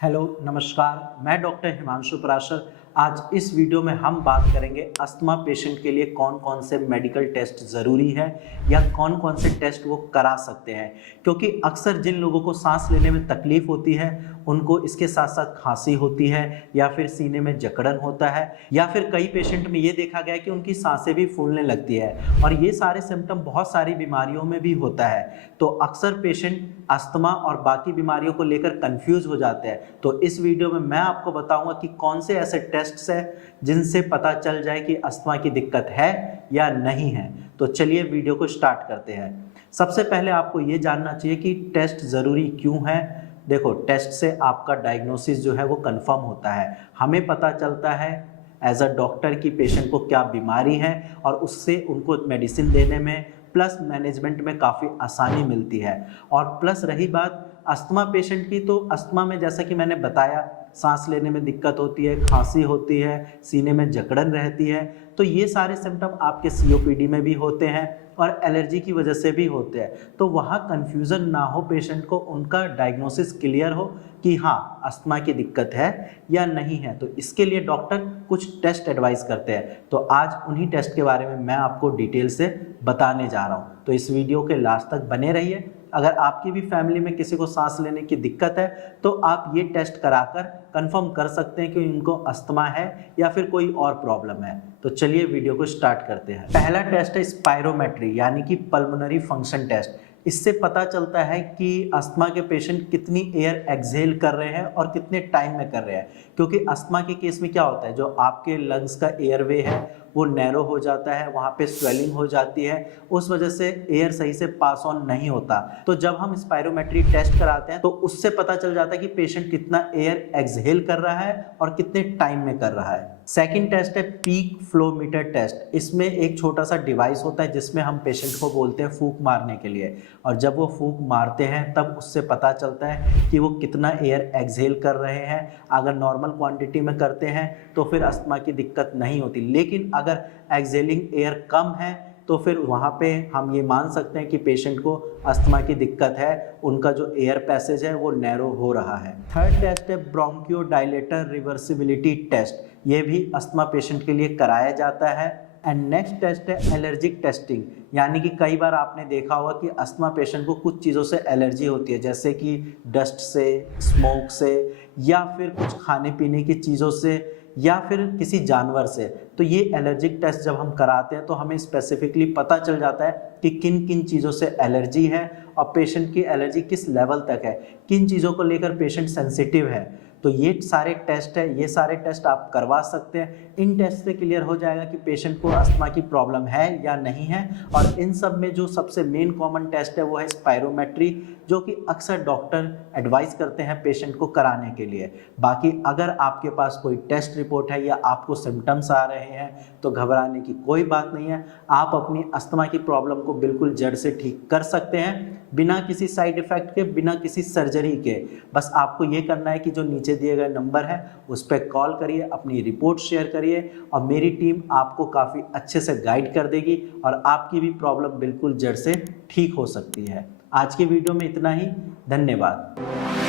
Hello नमस्कार, मैं doctor Himanshu Parashar. आज इस वीडियो में हम बात करेंगे अस्थमा पेशेंट के लिए कौन कौन से मेडिकल टेस्ट ज़रूरी है या कौन कौन से टेस्ट वो करा सकते हैं, क्योंकि अक्सर जिन लोगों को सांस लेने में तकलीफ़ होती है उनको इसके साथ साथ खांसी होती है या फिर सीने में जकड़न होता है या फिर कई पेशेंट में ये देखा गया है कि उनकी सांसें भी फूलने लगती है और ये सारे सिम्टम बहुत सारी बीमारियों में भी होता है। तो अक्सर पेशेंट अस्थमा और बाकी बीमारियों को लेकर कंफ्यूज हो जाते हैं। तो इस वीडियो में मैं आपको बताऊंगा कि कौन से ऐसे टेस्ट्स हैं जिनसे पता चल जाए कि अस्थमा की दिक्कत है या नहीं है। तो चलिए वीडियो को स्टार्ट करते हैं। सबसे पहले आपको ये जानना चाहिए कि टेस्ट ज़रूरी क्यों है। देखो, टेस्ट से आपका डायग्नोसिस जो है वो कंफर्म होता है। हमें पता चलता है एज अ डॉक्टर की पेशेंट को क्या बीमारी है और उससे उनको मेडिसिन देने में प्लस मैनेजमेंट में काफ़ी आसानी मिलती है। और प्लस रही बात अस्थमा पेशेंट की, तो अस्थमा में जैसा कि मैंने बताया सांस लेने में दिक्कत होती है, खांसी होती है, सीने में जकड़न रहती है। तो ये सारे सिम्टम आपके सीओपीडी में भी होते हैं और एलर्जी की वजह से भी होते हैं। तो वहाँ कन्फ्यूज़न ना हो पेशेंट को, उनका डायग्नोसिस क्लियर हो कि हाँ अस्थमा की दिक्कत है या नहीं है। तो इसके लिए डॉक्टर कुछ टेस्ट एडवाइस करते हैं। तो आज उन्हीं टेस्ट के बारे में मैं आपको डिटेल से बताने जा रहा हूँ। तो इस वीडियो के लास्ट तक बने रहिए। अगर आपकी भी फैमिली में किसी को सांस लेने की दिक्कत है तो आप ये टेस्ट कराकर कंफर्म कर सकते हैं कि उनको अस्थमा है या फिर कोई और प्रॉब्लम है। तो चलिए वीडियो को स्टार्ट करते हैं। पहला टेस्ट है स्पायरोमेट्री यानी कि पल्मोनरी फंक्शन टेस्ट। इससे पता चलता है कि अस्थमा के पेशेंट कितनी एयर एक्सहेल कर रहे हैं और कितने टाइम में कर रहे हैं। क्योंकि अस्थमा के केस में क्या होता है, जो आपके लंग्स का एयरवे है वो नैरो हो जाता है, वहाँ पे स्वेलिंग हो जाती है, उस वजह से एयर सही से पास ऑन नहीं होता। तो जब हम स्पायरोमेट्री टेस्ट कराते हैं तो उससे पता चल जाता है कि पेशेंट कितना एयर एक्सहेल कर रहा है और कितने टाइम में कर रहा है। सेकंड टेस्ट है पीक फ्लो मीटर टेस्ट। इसमें एक छोटा सा डिवाइस होता है जिसमें हम पेशेंट को बोलते हैं फूंक मारने के लिए, और जब वो फूंक मारते हैं तब उससे पता चलता है कि वो कितना एयर एक्सहेल कर रहे हैं। अगर नॉर्मल क्वांटिटी में करते हैं तो फिर अस्थमा की दिक्कत नहीं होती, लेकिन अगर एक्सहेलिंग एयर कम है तो फिर वहाँ पे हम ये मान सकते हैं कि पेशेंट को अस्थमा की दिक्कत है, उनका जो एयर पैसेज है वो नैरो हो रहा है। थर्ड टेस्ट है ब्रोंकियोडायलेटर रिवर्सिबिलिटी टेस्ट। ये भी अस्थमा पेशेंट के लिए कराया जाता है। एंड नेक्स्ट टेस्ट है एलर्जिक टेस्टिंग, यानी कि कई बार आपने देखा होगा कि अस्थमा पेशेंट को कुछ चीज़ों से एलर्जी होती है, जैसे कि डस्ट से, स्मोक से, या फिर कुछ खाने पीने की चीज़ों से, या फिर किसी जानवर से। तो ये एलर्जिक टेस्ट जब हम कराते हैं तो हमें स्पेसिफिकली पता चल जाता है कि किन किन चीज़ों से एलर्जी है और पेशेंट की एलर्जी किस लेवल तक है, किन चीज़ों को लेकर पेशेंट सेंसिटिव है। तो ये सारे टेस्ट है, ये सारे टेस्ट आप करवा सकते हैं। इन टेस्ट से क्लियर हो जाएगा कि पेशेंट को अस्थमा की प्रॉब्लम है या नहीं है। और इन सब में जो सबसे मेन कॉमन टेस्ट है वो है स्पायरोमेट्री, जो कि अक्सर डॉक्टर एडवाइस करते हैं पेशेंट को कराने के लिए। बाकी अगर आपके पास कोई टेस्ट रिपोर्ट है या आपको सिम्टम्स आ रहे हैं तो घबराने की कोई बात नहीं है। आप अपनी अस्थमा की प्रॉब्लम को बिल्कुल जड़ से ठीक कर सकते हैं, बिना किसी साइड इफ़ेक्ट के, बिना किसी सर्जरी के। बस आपको ये करना है कि जो नीचे दिए गए नंबर है उस पर कॉल करिए, अपनी रिपोर्ट शेयर करिए और मेरी टीम आपको काफ़ी अच्छे से गाइड कर देगी और आपकी भी प्रॉब्लम बिल्कुल जड़ से ठीक हो सकती है। आज की वीडियो में इतना ही। धन्यवाद।